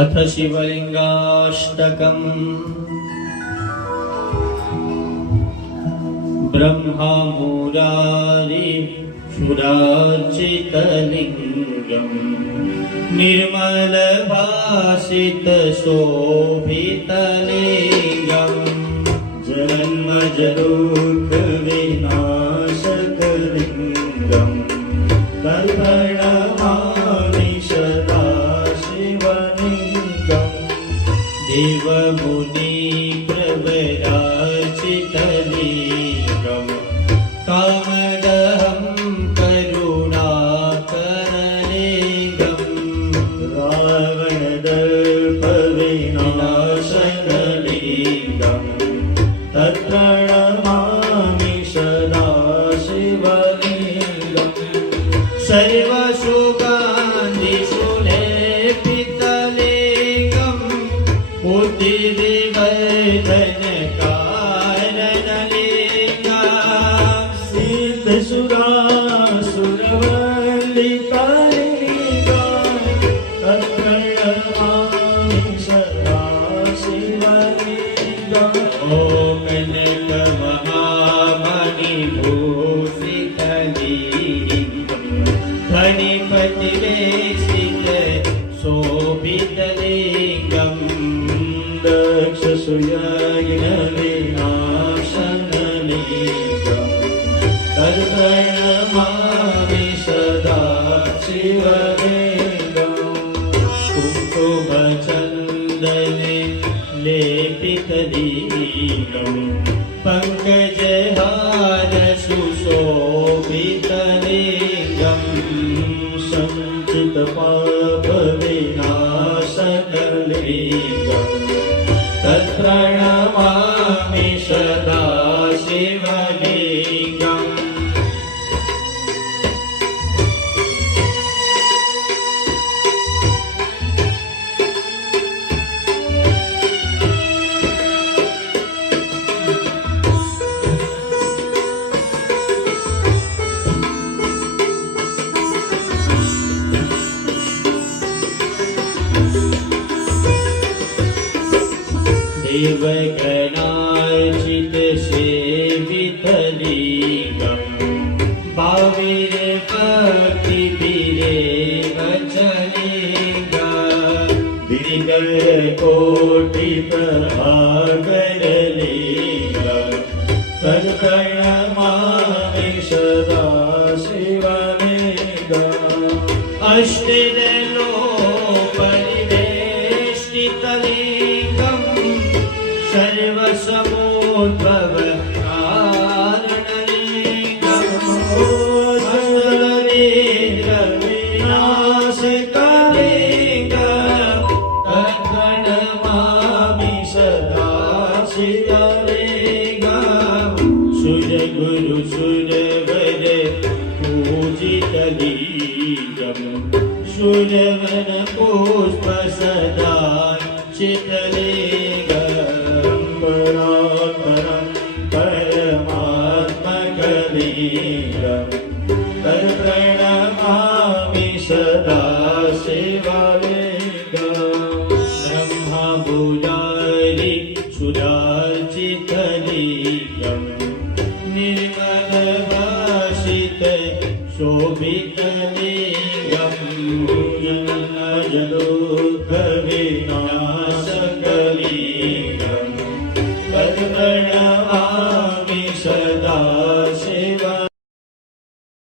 अथ शिवलिंगाष्टकम्। ब्रह्मा मुरारी सुरार्चितलिंगम् निर्मल भासित शोभितलिंगम् जन्मज दुःख विनाशकलिंगम् तत्प्रणमामि सदा शिवलिंगम् देवमुनि प्रवराचितलिंगम् कामदहं करुणाकरलिंगम् रावणदर्पविनाशकलिंगम् तत्प्रणमामि सदा शिवलिंगम् सर्वसुगन्धिसुलेपितलिंगम् बुद्धिविवर्धनकारणलिंगम् सिद्धसुरासुरवन्दितलिंगम् तत्प्रणमामि सदा शिवलिंगम् ॐ कनकमहामणिभूषितलिंगम् धनिपतिवेशित शोभितलिंगम् दक्षसुयज्ञविनाशनलिंगम् तत्प्रणमामि सदा शिवलिंगम् कुङ्कुमचन्दने लेपितलिंगम् पङ्कजहार सुशोभितलिंगम् सञ्चितपापविनाशकलिंगम् तत्प्रणमामि सदा शिवलिंगम् देवगणार्चित सेवितलिंगम् भाविरे भक्तिभिरे वचलिंगम् गिरिगणकोटिप्रभाकरलिंगम् तत्प्रणमामि सदा शिवलिंगम् अष्टदलो परिवेष्टितलिंगम् सर्वसमोद्भव कारणलिंगम् विनाशकलिंगम् तत्प्रणमामि सदा शिवलिंगम् सुरगुरु सुरवर पूजितलिंगम् सुरवन पुष्प सदा चितलिंगम् परात्परं परमात्मकलिंगम् तत्प्रणमामि सदा शिवलिंगम् ब्रह्मा मुरारी सुरार्चितलिंगम् निर्मल भासित शोभितलिंगम् जन्मज विनाशकलिंगम् तत्प्रणमामि सदा